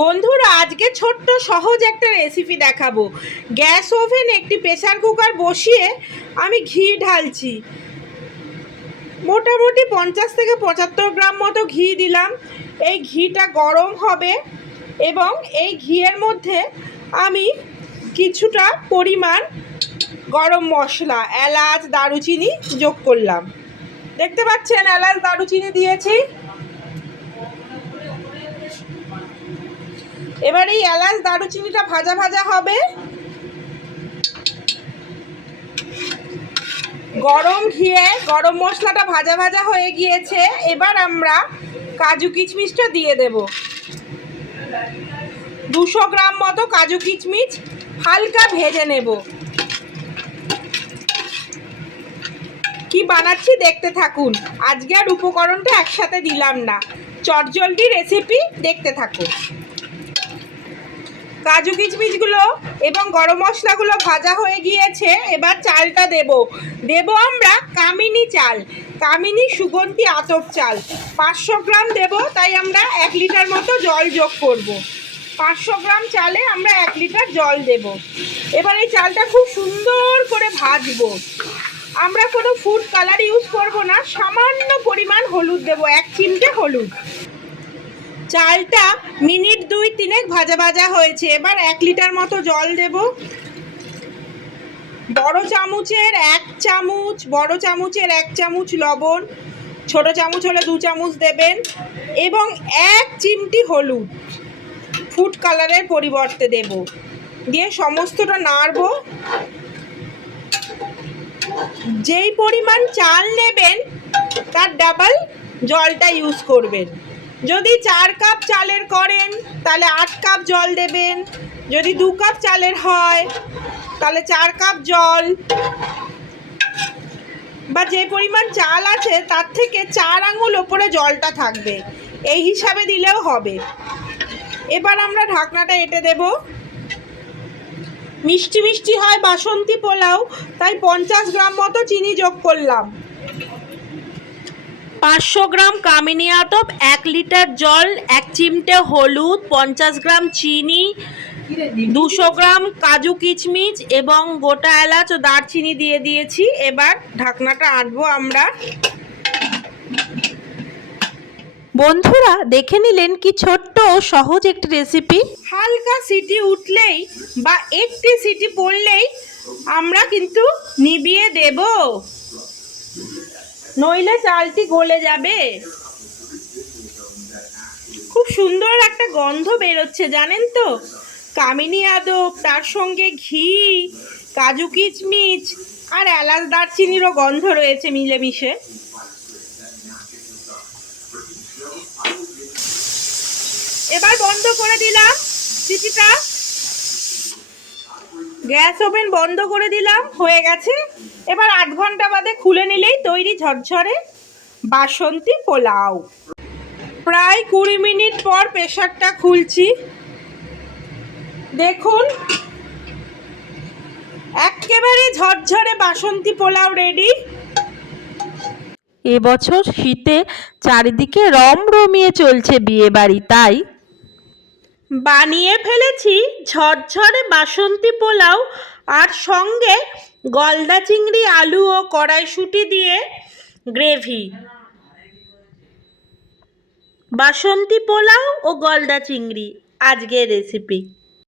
বন্ধুরা, আজকে ছোট্ট সহজ একটা রেসিপি দেখাবো। গ্যাস ওভেনে একটি প্রেসার কুকার বসিয়ে আমি ঘি ঢালছি। মোটামুটি 50 থেকে 75 গ্রাম মতো ঘি দিলাম। এই ঘিটা গরম হবে এবং এই ঘিয়ের মধ্যে আমি কিছুটা পরিমাণ গরম মশলা, এলাচ, দারুচিনি যোগ করলাম। দেখতে পাচ্ছেন এলাচ দারুচিনি দিয়েছি। এবার এই এলাচ দারুচিনিটা ভাজা ভাজা হবে। গরম ঘিয়ে গরম মশলাটা ভাজা ভাজা হয়ে গিয়েছে। এবার আমরা কাজু কিশমিশটা দিয়ে দেব। 200 গ্রাম মতো কাজু কিশমিশ হালকা ভেজে নেব। কি বানাচ্ছি দেখতে থাকুন। আজকে আর উপকরণটা একসাথে দিলাম না, চটজলদি রেসিপি দেখতে থাকুন। কাজু কিশমিশগুলো এবং গরম মশলাগুলো ভাজা হয়ে গিয়েছে। এবার চালটা দেব আমরা কামিনী চাল, কামিনী সুগন্ধি আতপ চাল 500 গ্রাম দেব। তাই আমরা 1 লিটার মতো জল যোগ করব। 500 গ্রাম চালে আমরা 1 লিটার জল দেব। এবার এই চালটা খুব সুন্দর করে ভাজবো। আমরা কোনো ফুড কালার ইউজ করব না, সামান্য পরিমাণ হলুদ দেব, 1 চিমটে হলুদ। চালটা মিনিট 2-3 ভাজা ভাজা হয়েছে। এবার 1 লিটার মতো জল দেব। বড় চামচের 1 চামচ লবণ, ছোট চামচ হলে 2 চামচ দেবেন এবং 1 চিমটি হলুদ ফুড কালারের পরিবর্তে দেব। দিয়ে সমস্তটা নাড়ব। যেই পরিমাণ চাল নেবেন তার ডাবল জলটা ইউজ করবেন। যদি 4 কাপ চালের করেন তাহলে 8 কাপ জল দেবেন। যদি 2 কাপ চালের হয় তাহলে 4 কাপ জল, বা যে পরিমাণ চাল আছে তার থেকে 4 আঙুল ওপরে জলটা থাকবে, এই হিসাবে দিলেও হবে। এবার আমরা ঢাকনাটা এঁটে দেব। মিষ্টি মিষ্টি হয় বাসন্তী পোলাও, তাই 50 গ্রাম মতো চিনি যোগ করলাম। 500 গ্রাম কামিনী আতপ, 1 লিটার জল, 1 চিমটে হলুদ, 50 গ্রাম চিনি, 200 গ্রাম কাজু কিশমিশ এবং গোটা এলাচ ও দারচিনি দিয়ে দিয়েছি। এবার ঢাকনাটা আঁটবো আমরা। বন্ধুরা, দেখে নিলেন কি ছোট্ট ও সহজ একটি রেসিপি। হালকা সিটি উঠলেই বা একটি সিটি পড়লেই আমরা কিন্তু নিভিয়ে দেব, নইলে চালটি গলে যাবে। খুব সুন্দর একটা গন্ধ বেরোচ্ছে জানেন তো। কামিনী আদপ, তার সঙ্গে ঘি, কাজু কিশমিশ আর এলাচ দারচিনিরও গন্ধ রয়েছে মিলেমিশে। এবার বন্ধ করে দিলাম সিটিটা। গ্যাস ওভেন বন্ধ করে দিলাম, হয়ে গেছে। এবার 8 ঘন্টা বাদে খুলে নিলেই তৈরি ঝরঝরে বাসন্তী পোলাও। প্রায় 20 মিনিট পর প্রেসারটা খুলছি। দেখুন, একেবারে ঝরঝরে বাসন্তী পোলাও রেডি। এবছর শীতে চারিদিকে রমরমিয়ে চলছে বিয়ে বাড়ি, তাই বানিয়ে ফেলেছি ঝরঝরে বাসন্তী পোলাও, আর সঙ্গে গলদা চিংড়ি, আলু ও কড়াইশুঁটি দিয়ে গ্রেভি। বাসন্তী পোলাও ও গলদা চিংড়ি আজকের রেসিপি।